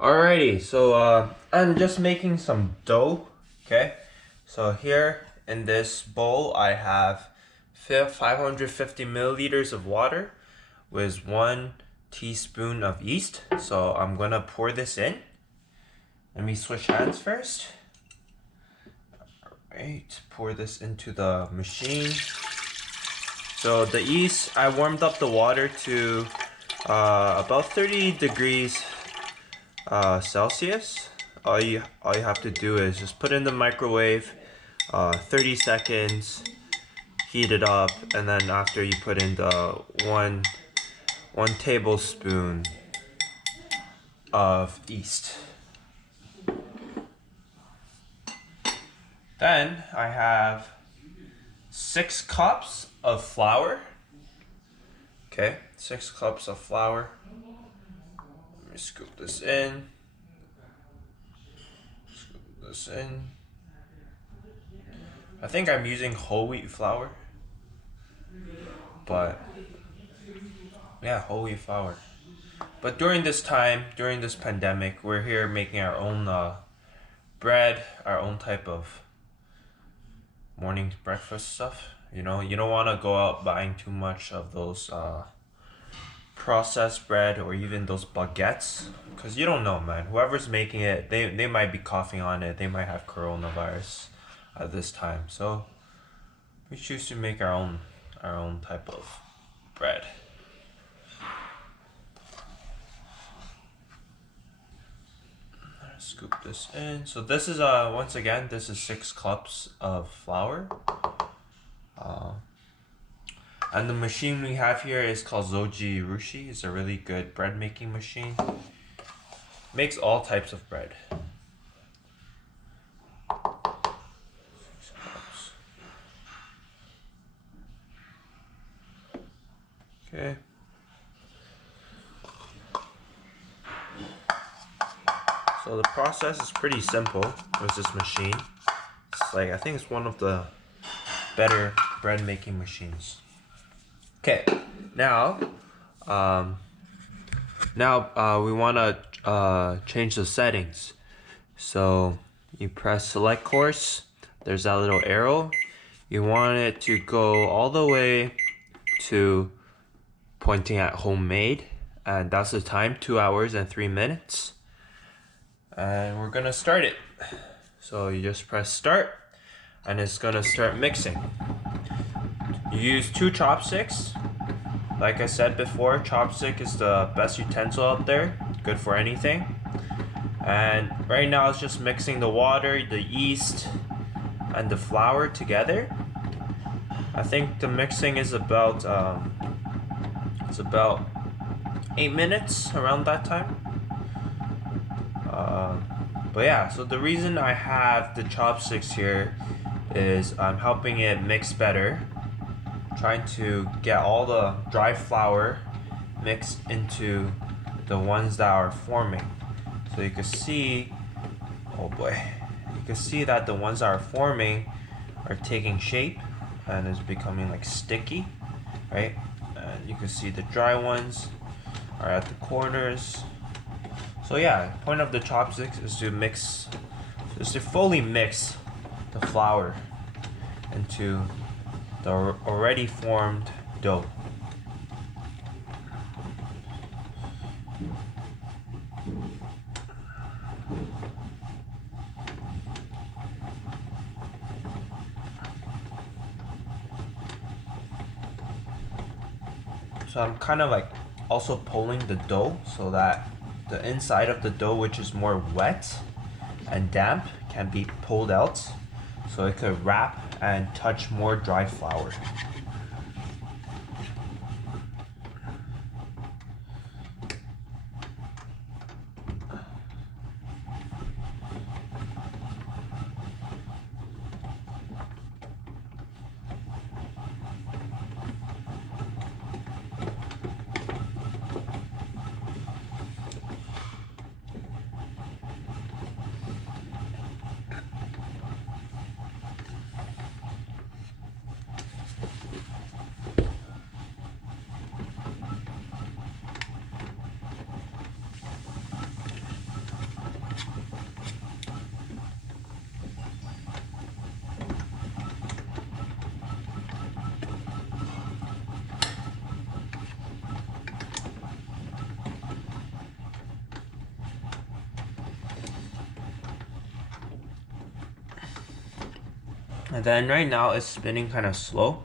Alrighty, so I'm just making some dough. Okay, so here in this bowl I have 550 milliliters of water with 1 teaspoon of yeast. So I'm gonna pour this in. Let me switch hands first. Alright, pour this into the machine. So the yeast, I warmed up the water to about 30 degrees Celsius. All you have to do is just put in the microwave, 30 seconds, heat it up, and then after you put in the one tablespoon of yeast. Then I have 6 cups of flour. Okay, 6 cups of flour. Let me scoop this in. I think I'm using whole wheat flour, but yeah, whole wheat flour. But during this time, during this pandemic, we're here making our own bread, our own type of morning breakfast stuff. You know, you don't want to go out buying too much of those processed bread or even those baguettes, because you don't know, man. Whoever's making it, they might be coughing on it. They might have coronavirus at this time. So we choose to make our own type of bread. Scoop this in. So this is once again, this is 6 cups of flour. And the machine we have here is called Zojirushi. It's a really good bread making machine. Makes all types of bread. 6 cups. Okay. So the process is pretty simple with this machine. It's like, I think it's one of the better bread making machines. Okay, now we want to change the settings. So you press select course. There's that little arrow. You want it to go all the way to pointing at homemade, and that's the time, 2 hours and 3 minutes. And we're gonna start it. So you just press start and it's gonna start mixing. You use 2 chopsticks. Like I said before, chopstick is the best utensil out there, good for anything. And right now it's just mixing the water, the yeast, and the flour together. I think the mixing is about 8 minutes, around that time. But yeah, so the reason I have the chopsticks here is I'm helping it mix better. Trying to get all the dry flour mixed into the ones that are forming. So you can see, oh boy, you can see that the ones that are forming are taking shape and is becoming like sticky, right? And you can see the dry ones are at the corners. So yeah, point of the chopsticks is to fully mix the flour into the already formed dough. So I'm kind of like also pulling the dough so that the inside of the dough, which is more wet and damp, can be pulled out so it could wrap and touch more dry flour. And then right now it's spinning kind of slow,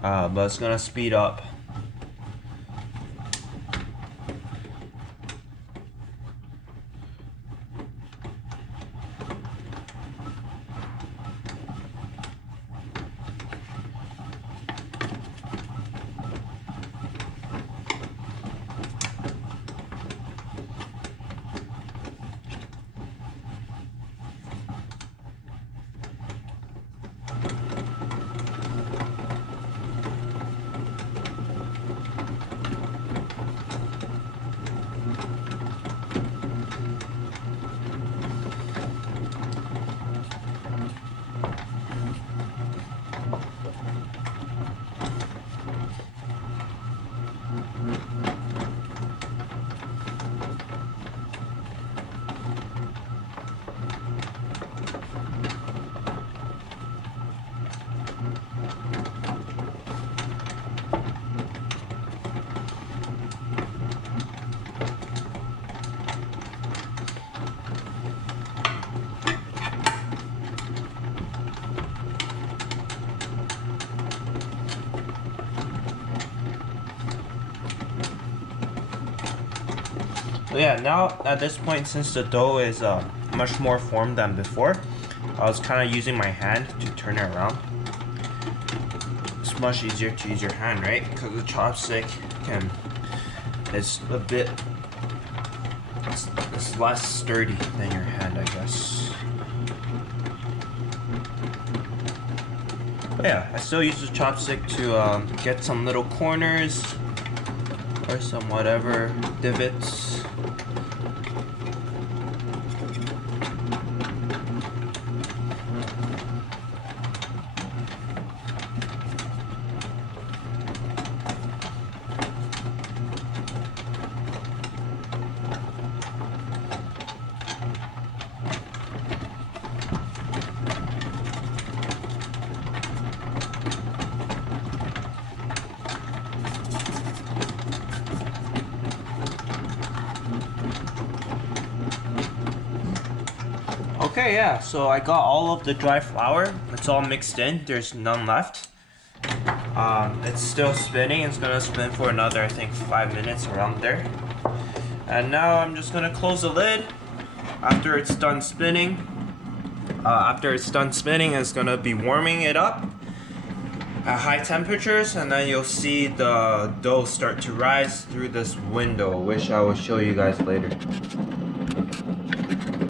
but it's gonna speed up. So yeah, now at this point, since the dough is much more formed than before, I was kind of using my hand to turn it around. It's much easier to use your hand, right? Because the chopstick it's a bit, it's less sturdy than your hand, I guess. But yeah, I still use the chopstick to get some little corners or some whatever divots. Okay, yeah, so I got all of the dry flour. It's all mixed in. There's none left. It's still spinning. It's gonna spin for another, I think, 5 minutes around there. And now I'm just gonna close the lid. After it's done spinning, it's gonna be warming it up at high temperatures, and then you'll see the dough start to rise through this window, which I will show you guys later.